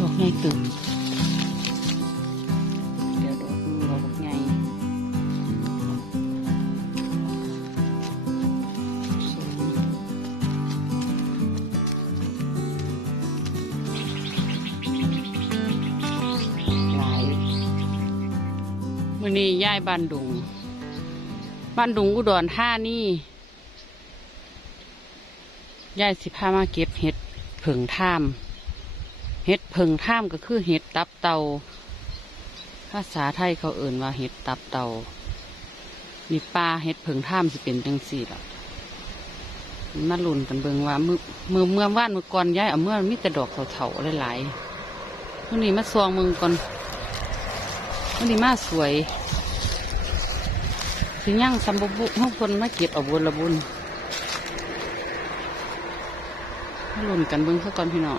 ดอกใหญ่ตึกเดี๋ยวดอกดอกใหญ่หลายวันนี้ย้ายบ้านดุง บ้านดุงอุดรท่านี่ยายสิพามาเก็บเห็ดเผิงท่าม เห็ดเผิงท่ามก็คือเห็ดตับเตาภาษาไทยเขาเอ่นว่าเห็ดตับเตามีปลาเห็ดเผิงท่ามสิเป็นจังสี่ละมาลุ่นกันเบิงว่ามือมือเมื่อว่านมือก่อนย้ายเอาเมื่อมีแต่ดอกเถาๆหลายๆมื่อนี้มาซวงมึงก่อนมื่อนี้มาสวยสิย่างสัมบุห้องคนมาเก็บเอาบุญละบุญมาลุ่นกันเบิงซะก่อนพี่น้อง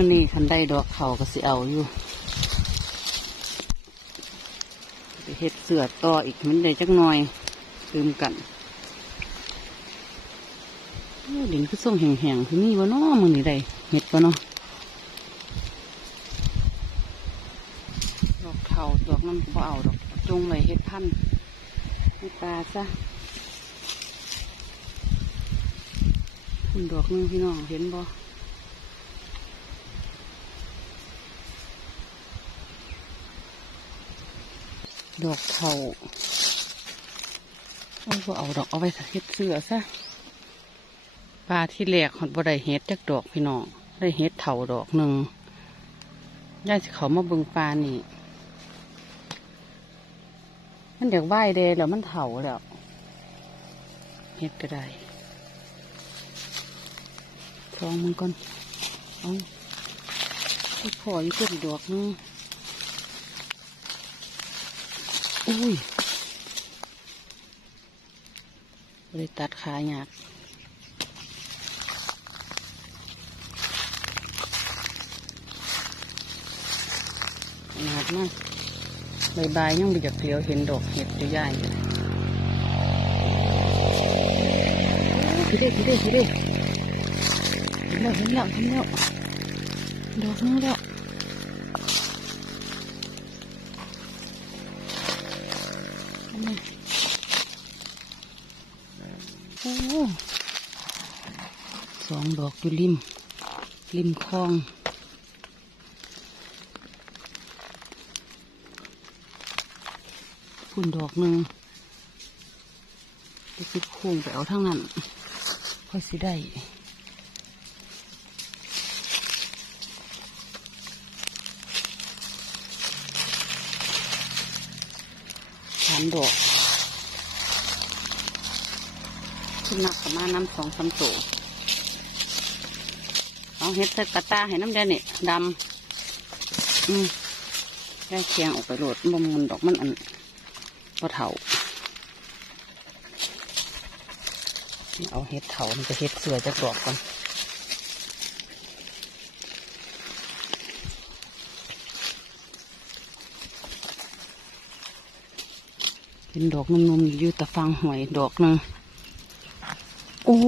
วันนี้คันได้ดอกเขาก็สิเอาอยู่เฮ็ดเสือต่ออีกมันได้จักหน่อยตืมกันดินคือส่งแห้งๆคือมีวะเนาะมึงนี่ได้เห็ดวะเนาะดอกเทาดอกนั่นก็เอาดอกจงไว้เฮ็ดพันธุ์ให้ปลาซะคุณดอกนึงพี่น้องเห็นบ่ ดอกเทาเอาบ่เอาดอกเอาไว้เฮ็ดเสื้อซะปลาที่แหลกหอดบ่ได้เฮ็ดจักดอกพี่น้องได้เฮ็ดเถาดอกหนึ่งย่าสิเขามาบิ่งปลานี่ มันเดี๋ยวไหวเดย์แล้วมันเถาแล้วเฮ็ดก็ได้ลองมันก่อนเอาที่พออยู่เพิ่มดอกนึง อุ้ยเลยตัดขาหยากหยาดมากบายบายยังไปจากเดียวเห็นดอกเห็ดอยู่ย่ายอยู่พี่เด้พี่เด้พี่เด้เห็นแล้วเห็นแล้วเห็นแล้วดอกนึงแล้วอันนี้โอ้ สองดอกอยู่ริม ริมคลองพุ่นดอกหนึ่งไปคิดโค้งไปเอาทั้งนั้น ค่อยสิได้สามดอก ขึ้นหนักประมาณน้ำสองสามตัวเอาเฮ็ดใส่กระตาให้น้ำแดงนี่ดำอืมได้เคียงออกไปโหลดบ่มันดอกมันอันก็เถาเอาเห็ดเถามันจะเห็ดเสือจะกรอกก่อนเป็นดอกนุ่มๆอยู่แตะฟังหวยดอกหนึง โอ้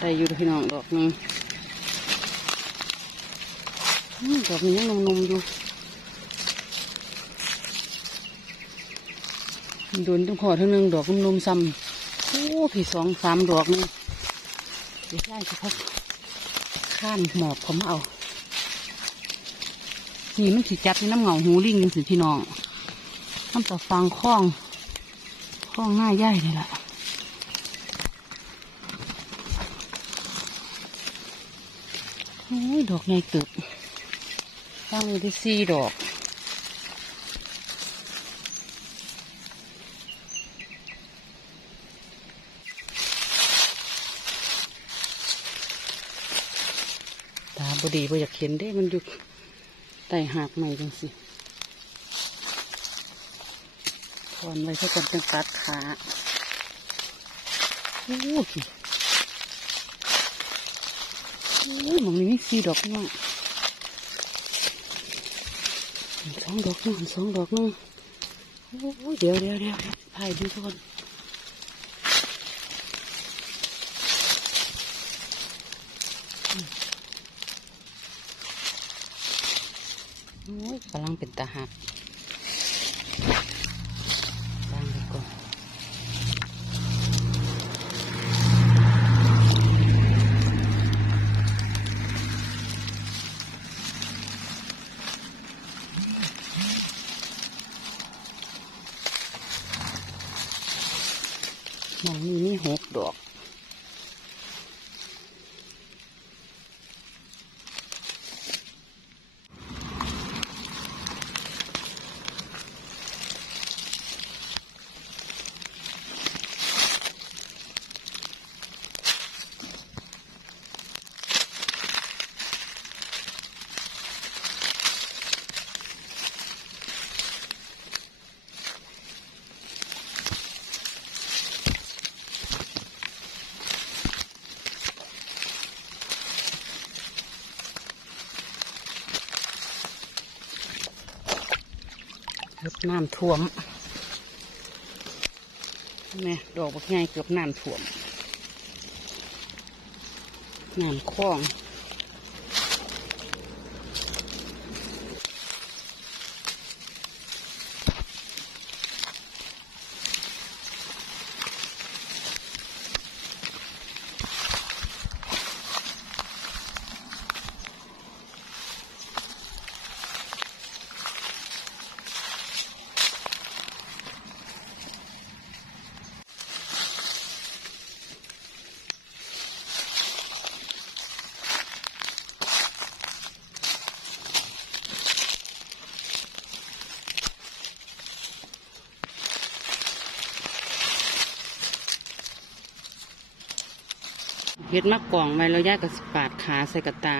ได้อยู่พี่น้องดอกนึงดอกนี้ยังนมๆอยู่โดนต้องขอเท่านึงดอกนมๆซ้ำโอ้พี่สองสามดอกนี่เดี๋ยวได้สิพักข้านหมอบผมเอา นี่มันสิจับในน้ำเหงาหูลิงยังสิพี่น้องน้ำตาฟังคล้องคล้องง่ายย่ายเลยล่ะโอ้ยดอกใหญ่ตึกตั้งอยู่ที่สี่ดอกตาบดีบ่อยากเห็นได้มันอยู่ ต้หากใหม่จังสิถอนไว้ถ้ากันจังตัดขาโอ้ยโอ้ยหมองนี้มีสี่ดอกเนาะสองดอกนึงสองดอกนึงโอ้ยเดี๋ยวเดี๋ยวเดี๋ยวพายดูทุกคนอืมโอ้ยกำลังเป็น ตาหักวางไปก่อนหมองนี้มีหกดอก รดน้ำท่วมนี่ดอกบักใหญ่เกือบน้ำท่วมน้ำคลอง เฮ็ดมากกล่องไว้แล้วย่าก็สิปาดขาใส่กระตา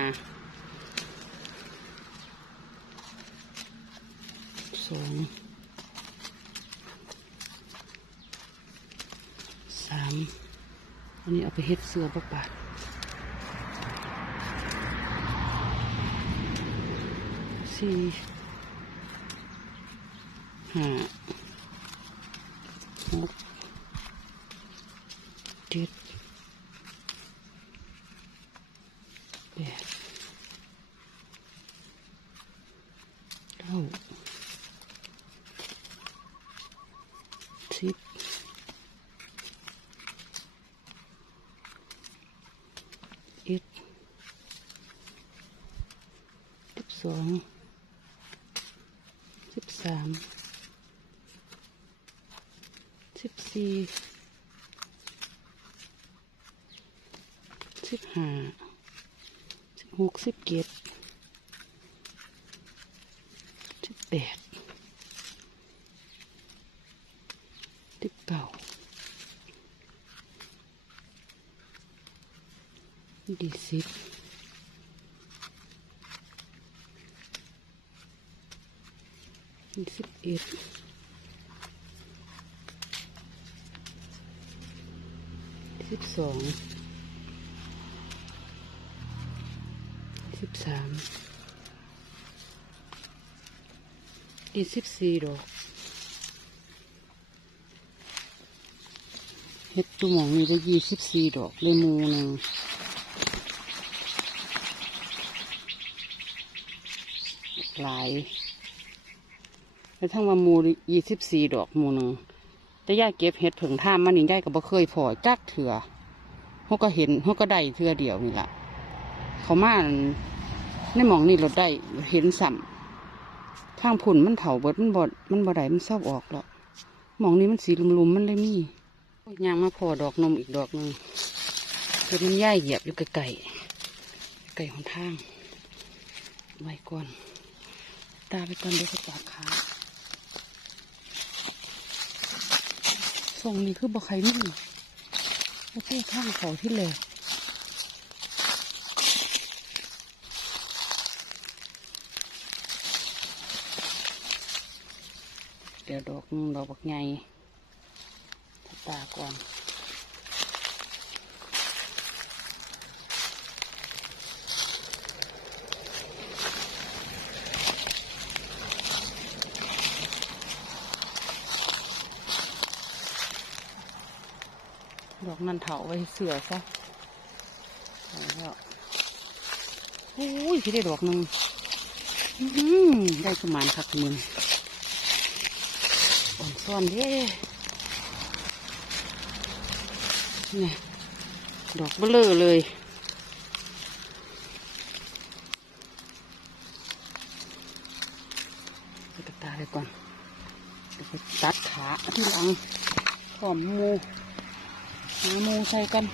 สองสามอันนี้เอาไปเฮ็ดเสื้อประปาดสี่ห้าหกเจ็ด แปดเก้าสิบเอ็ดสิบสองสิบสาม สิบสี่สิบห้าสิบหกสิบเจ็ดสิบแปดสิบเก้าดีสิบยี่สิบเอ็ด สิบสองสิบสามอีกสิบสี่ดอกเฮ็ดตัวหมองนี่ก็ยี่สิบสี่ดอกเลยมูหนึ่งหลายแล้วทั้งว่ามูยี่สิบสี่ดอกมูหนึ่ง แต่ย่าเก็บเห็ดผึ่งท่ามมันนี่ย่าก็บ่เคยพอจักเถื่อเขาก็เห็นเขาก็ได้เถื่อเดียวนี่ละเขามาในหมองนี่เราได้เห็นสัมข้างผุนมันเถาเบิดมันบดมันบ่ได้มันเศร้าออกแล้วหมองนี้มันสีลุมๆมันเลยมียางมาพอดอกนมอีกดอกหนึ่งเป็นมันย่ายเหยียบอยู่ไก่ไก่หนทางไว้ก่อนตาไปก่อนเดี๋ยวเขาปากขา ทรงนี้คือบ่ใครนี่โอเคข้างเขาที่แหลกเดี๋ยวดอกดอกบักใหญ่ตาก่อน นั่นเถาไว้เสือซะแล้วโอ้ยที่ได้ดอกหนึ่งได้ประมาณคักมืออ่อนซ่อนเด้นี่ยดอกเบลอเลยตัดตาเลยก่อนตัดขาที่หลังหอมมู หาหมูใส่กัน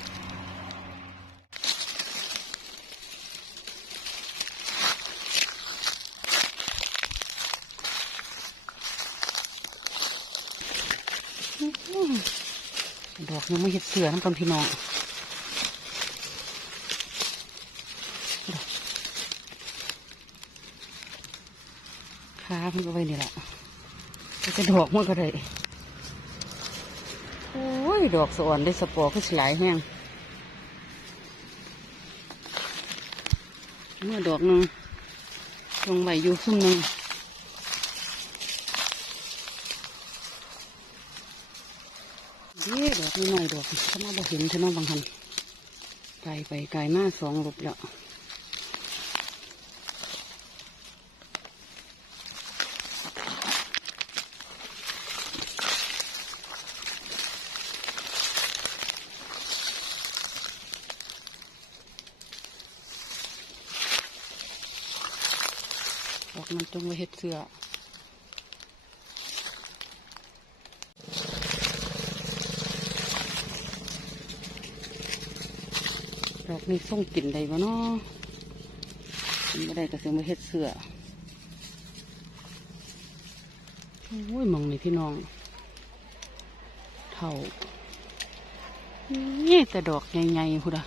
ดอกยังไม่เห็ดเสือน้ำกันพี่น้องขามันก็ไว้นี่แหละจะดอกมันก็ได้ ดอกสะอ่อนได้สปอร์ก็สลายแห้งเมื่อดอกหนึ่งลงไว้อยู่ซุ่มหนึ่งเด้ดอกน้อยดอกถ้ามาบ่เห็นใช่ไหมบางทันไกลไปไกลมากสองรูปแล้ว มันต้องไว้เห็ดเสือดอกนี้ส่งกลิ่นได้บ่เนาะกินไม่ได้ก็เสียมาเห็ดเสือโอ้ยมองนี่พี่น้อง เท่านี่แต่ดอกใหญ่ๆพุดอะ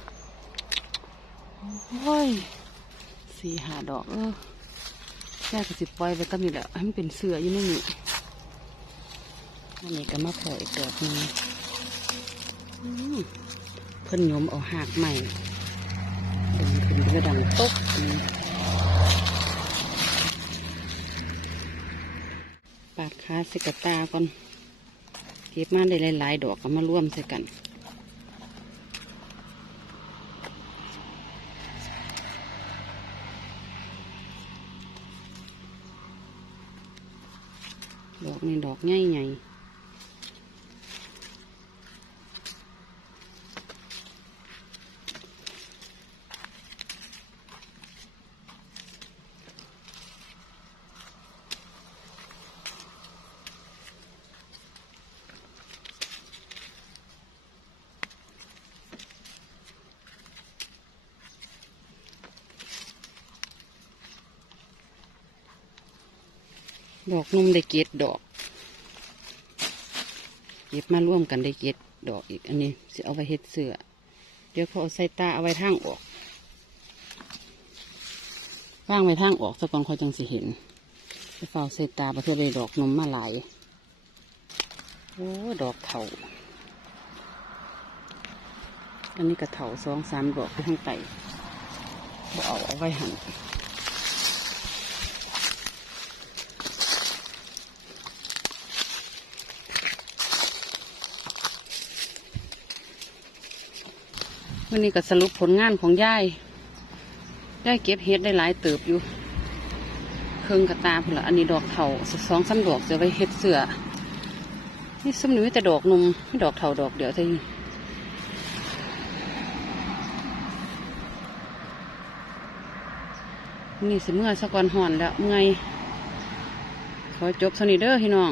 โอ้ยสี่หาดอกเออ แม่ก็สิปล่อยไปก็มีแหละให้มันเป็นเสืออยู่ในนี่อันนี้ก็มาพออีกดอกนึงเพิ่นยมเอาหากใหม่ดึงขึ้นกระดังตกอันนี้ปาดขาส่กตาก่อนเก็บมาได้หลายๆดอกก็มาร่วมใส่กัน นี่ดอกใหญ่ใหญ่ดอกนุ่มได้เกตดอก เก็บมาร่วมกันได้เก็ดดอกอีกอันนี้สิเอาไว้เฮ็ดเสือเดี๋ยวเขาเอาใส่ตาเอาไว้ทางออกว่างไว้ทางออกสักก่อนเขาจังสิเห็นจะเฝ้าใส่ตาประเทศเลยดอกนมมาหลายโอ้ดอกเถาอันนี้ก็เถาสองสามดอกไปข้างใต้เอาเอาไว้หัน วันนี้ก็สรุปผลงานของยายได้เก็บเฮ็ดได้หลายเติบอยู่เครื่องกระตาพุ่นละอันนี้ดอกเถาสองสามดอกจะไว้เฮ็ดเสือนี่สมนี้แต่ดอกนมไม่ดอกเถาดอกเดียวเท่านี้นี่สิเมื่อสะกอนห่อนแล้วเมื่อยขอจบเท่านี้เด้อพี่น้อง